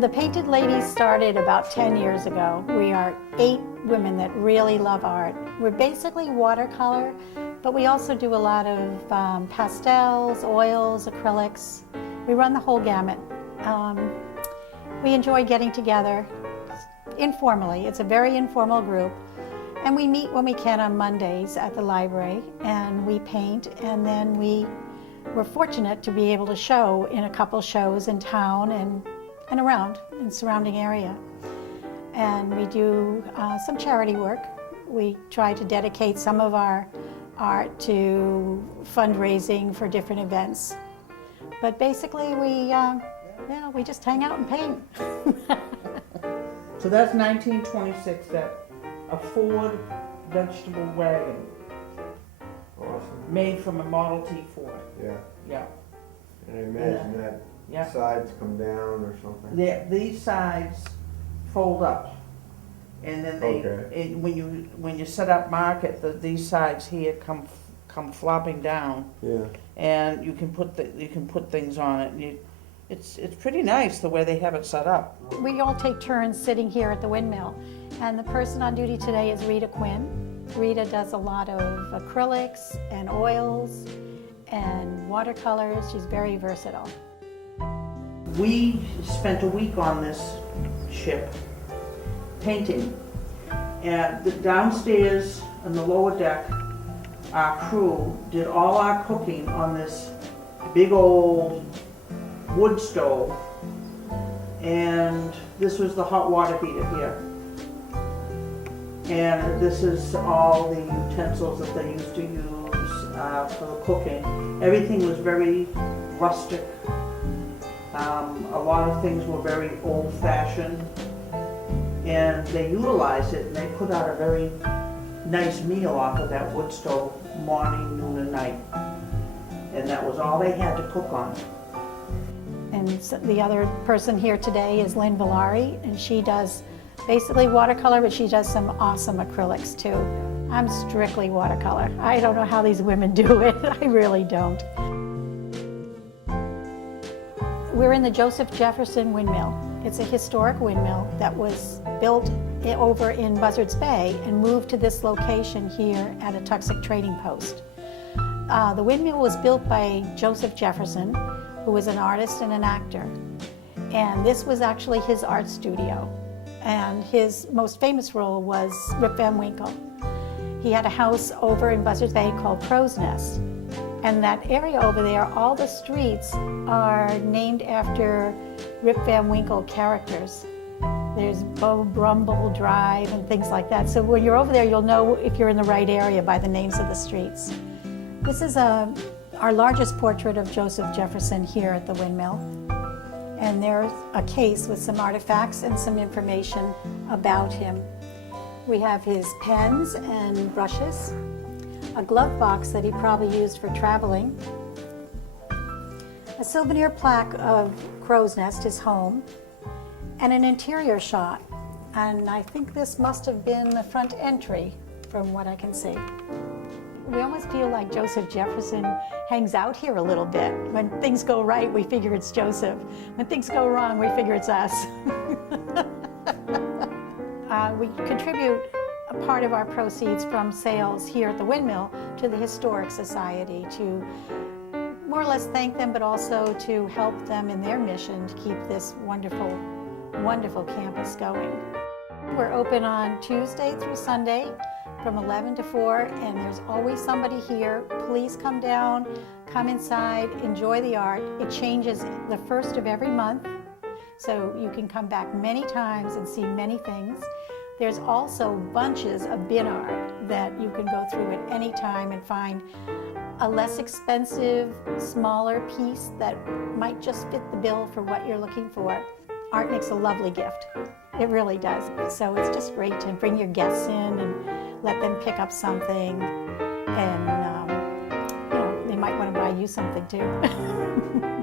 The Painted Ladies started about 10 years ago. We are 8 women that really love art. We're basically watercolor, but we also do a lot of pastels, oils, acrylics. We run the whole gamut. We enjoy getting together informally. It's a very informal group. And we meet when we can on Mondays at the library, and we paint, and then we're fortunate to be able to show in a couple shows in town and around in surrounding area. And we do some charity work. We try to dedicate some of our art to fundraising for different events. But basically we just hang out and paint. So that's 1926, that a Ford vegetable wagon. Awesome. Made from a Model T Ford. Yeah. Yeah. And I imagine that sides come down or something. These sides fold up, and then when you set up market, these sides here come flopping down. Yeah. And you can put things on it. And it's pretty nice the way they have it set up. We all take turns sitting here at the windmill, and the person on duty today is Rita Quinn. Rita does a lot of acrylics and oils and watercolors. She's very versatile. We spent a week on this ship painting, and downstairs on the lower deck, our crew did all our cooking on this big old wood stove, and this was the hot water heater here. And this is all the utensils that they used to use for the cooking. Everything was very rustic. A lot of things were very old-fashioned, and they utilized it, and they put out a very nice meal off of that wood stove, morning, noon, and night. And that was all they had to cook on. And so the other person here today is Lynn Villari, and she does basically watercolor, but she does some awesome acrylics too. I'm strictly watercolor. I don't know how these women do it. I really don't. We're in the Joseph Jefferson windmill. It's a historic windmill that was built over in Buzzards Bay and moved to this location here at Aptucxet Trading Post. The windmill was built by Joseph Jefferson, who was an artist and an actor. And this was actually his art studio. And his most famous role was Rip Van Winkle. He had a house over in Buzzards Bay called Crow's Nest. And that area over there, all the streets are named after Rip Van Winkle characters. There's Beau Brummel Drive and things like that. So when you're over there, you'll know if you're in the right area by the names of the streets. This is our largest portrait of Joseph Jefferson here at the windmill. And there's a case with some artifacts and some information about him. We have his pens and brushes, a glove box that he probably used for traveling, a souvenir plaque of Crow's Nest, his home, and an interior shot. And I think this must have been the front entry from what I can see. We almost feel like Joseph Jefferson hangs out here a little bit. When things go right, we figure it's Joseph. When things go wrong, we figure it's us. We contribute a part of our proceeds from sales here at the windmill to the Historic Society to more or less thank them, but also to help them in their mission to keep this wonderful, wonderful campus going. We're open on Tuesday through Sunday from 11 to 4, and there's always somebody here. Please come down, come inside, enjoy the art. It changes the first of every month, so you can come back many times and see many things. There's also bunches of bin art that you can go through at any time and find a less expensive, smaller piece that might just fit the bill for what you're looking for. Art makes a lovely gift. It really does. So it's just great to bring your guests in and let them pick up something, and they might want to buy you something too.